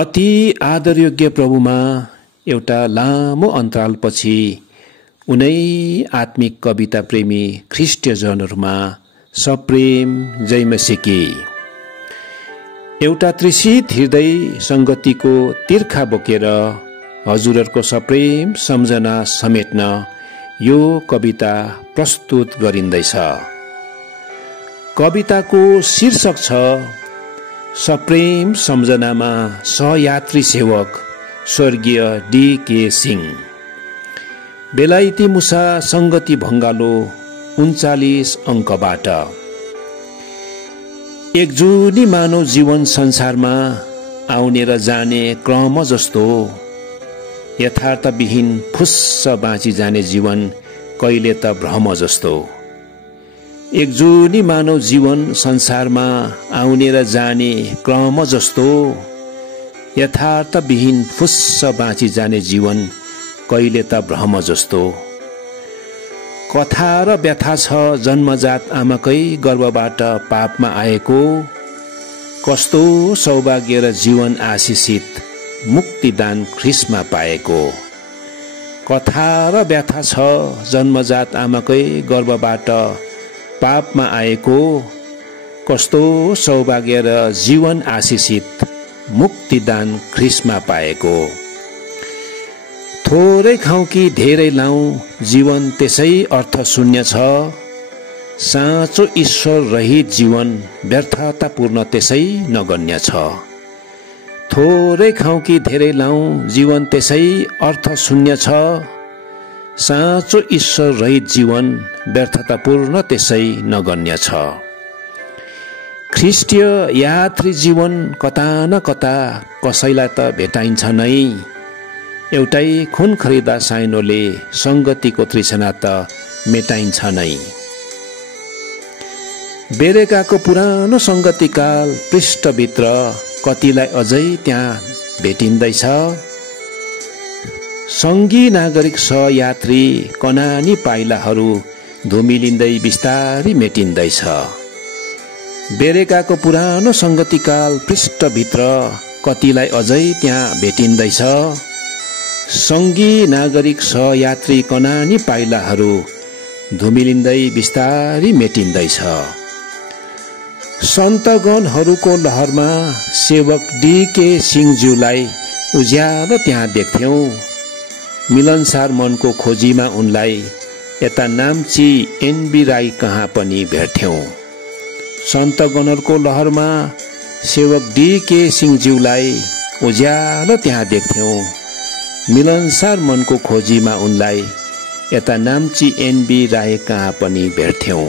अति आदरयोग्य प्रभुमा एउटा लामो अन्तरालपछि उनै आत्मिक कविता प्रेमी ख्रिस्टियनहरूमा सप्रेम जयमसीकी। एउटा तृषित हृदय संगतिको तिर्खा बोकेर हजुरहरूको सप्रेम सम्झना समेट्न यो कविता प्रस्तुत गरिँदैछ। कविताको शीर्षक छ सप्रेम सम्झनामा सहयात्री सेवक स्वर्गीय डी.के. सिंह। बेलायती मुसा संगति भङ्गालो 39 अङ्कबाट। एकजुनी मानव जीवन संसारमा आउने र जाने क्रम जस्तो यथार्थविहीन फुस्स बाँची जाने जीवन कहिले त भ्रम जस्तो। एकजुनी मानव जीवन संसारमा आउने र जाने क्रम जस्तो यथार्थविहीन फुस्स बाँची जाने जीवन कहिले त भ्रम जस्तो। कथा र व्यथा छ जन्मजात आमाकै गर्भबाट पापमा आएको, कस्तो सौभाग्य र जीवन आशिषित मुक्तिदान ख्रिस्टमा पाएको। कथा र व्यथा छ जन्मजात आमाकै गर्भबाट पापमा आएको, कस्तो सौभाग्य र जीवन आशिषित मुक्तिदान ख्रिस्टमा पाएको। थोरै खाउँ कि धेरै लाउँ जीवन त्यसै अर्थ शून्य छ, साँचो ईश्वर रहित जीवन व्यर्थतापूर्ण त्यसै नगण्य छ। थोरै खाउँ कि धेरै लाउँ जीवन त्यसै अर्थ शून्य छ, साँचो ईश्वर रहित जीवन व्यर्थतापूर्ण त्यसै नगण्य छ। ख्रिस्टीय यात्री जीवन कता न कता कसैलाई त भेटाइन्छ नै, एउटै खुन खरिदा साइनोले संगतिको तृष्णा त मेटाइन्छ नै। बेरेकाको पुरानो संगतिकाल पृष्ठभित्र कतिलाई अझै त्यहाँ भेटिँदैछ। सङ्गी नागरिक सहयात्री कनानी पाइलाहरू धुमिलिँदै बिस्तारी मेटिँदैछ। बेरेकाको पुरानो संगतिकाल पृष्ठभित्र कतिलाई अझै त्यहाँ भेटिँदैछ। सङ्गी नागरिक सहयात्री कनानी पाइलाहरू धुमिलिँदै बिस्तारी मेटिँदैछ। सन्तगणहरूको लहरमा सेवक डी.के. सिंहज्यूलाई उज्यालो त्यहाँ देख्थ्यौँ। मिलनसार मनको खोजीमा उनलाई यता नाम्ची एन.बी. राई कहाँ पनि भेट्थ्यौँ। सन्तगणहरूको लहरमा सेवक डी.के. सिंहज्यूलाई उज्यालो त्यहाँ देख्थ्यौँ। मिलनसार मनको खोजीमा उनलाई यता नाम्ची एन.बी. राई कहाँ पनि भेट्थ्यौँ।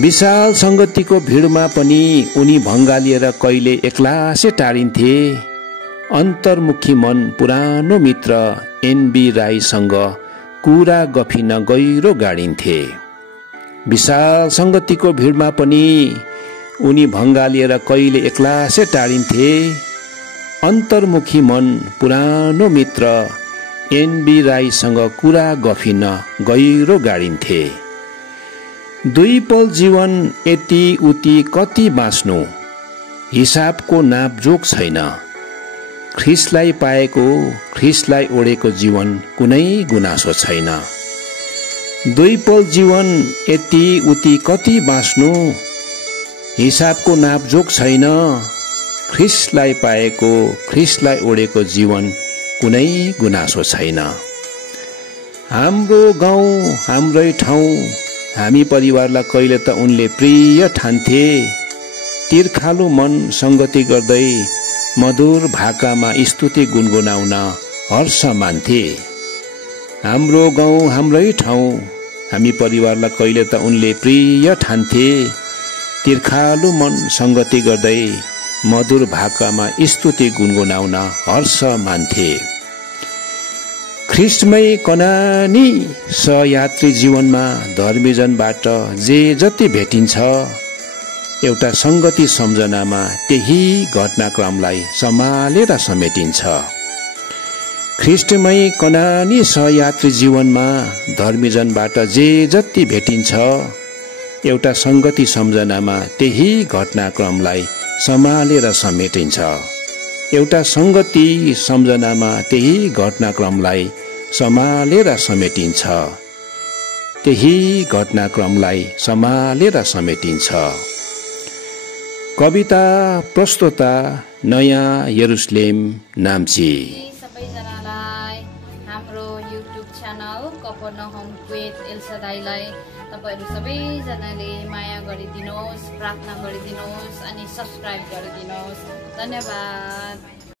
विशाल संगतिको भिडमा पनि उनी भङ्गालिएर कहिले एक्लासै टाढिन्थे। अन्तर्मुखी मन पुरानो मित्र एन.बी. राईसँग कुरा गफिन गहिरो गाडिन्थे। विशाल संगतिको भिडमा पनि उनी भङ्गालिएर कहिले एक्लासै टाढिन्थे। अन्तर्मुखी मन पुरानो मित्र एन.बी. राईसँग कुरा गफिन गहिरो गाडिन्थे। दुई पल जीवन यति उति कति बाँच्नु, हिसाबको नापजोक छैन। ख्रिस्टलाई पाएको ख्रिस्टलाई ओढेको जीवन कुनै गुनासो छैन। दुई पल जीवन यति उति कति बाँच्नु, हिसाबको नापजोक छैन। ख्रिस्टलाई पाएको ख्रिस्टलाई ओढेको जीवन कुनै गुनासो छैन। हाम्रो गाउँ हाम्रै ठाउँ हामी परिवारलाई कहिले त उनले प्रिय ठान्थे। तिर्खालो मन संगति गर्दै मधुर भाकामा स्तुति गुनगुनाउन हर्ष मान्थे। हाम्रो गाउँ हाम्रै ठाउँ हामी परिवारलाई कहिले त उनले प्रिय ठान्थे। तिर्खालो मन संगति गर्दै मधुर भाकामा स्तुति गुनगुनाउन हर्ष मान्थे। ख्रिस्टमै कनानी सहयात्री जीवनमा धर्मीजनबाट जे जति भेटिन्छ, एउटा संगति सम्झनामा त्यही घटनाक्रमलाई सम्हालेर समेटिन्छ। ख्रिस्टमै कनानी सहयात्री जीवनमा धर्मीजनबाट जे जति भेटिन्छ, एउटा संगति सम्झनामा त्यही घटनाक्रमलाई सम्हालेर समेटिन्छ। एउटा संगति सम्झनामा त्यही घटनाक्रमलाई सम्हालेर समेटिन्छ। त्यही घटनाक्रमलाई सम्हालेर समेटिन्छ। कविता प्रस्तोता नयाँ यरुसलेम नाम्ची। सबैजनालाई हाम्रो युट्युब च्यानल कफरनहुम क्वेत एल सदाईलाई तपाईहरु सबैजनाले माया गरिदिनुहोस्, प्रार्थना गरिदिनुहोस् अनि सब्स्क्राइब गरिदिनुहोस्। धन्यवाद।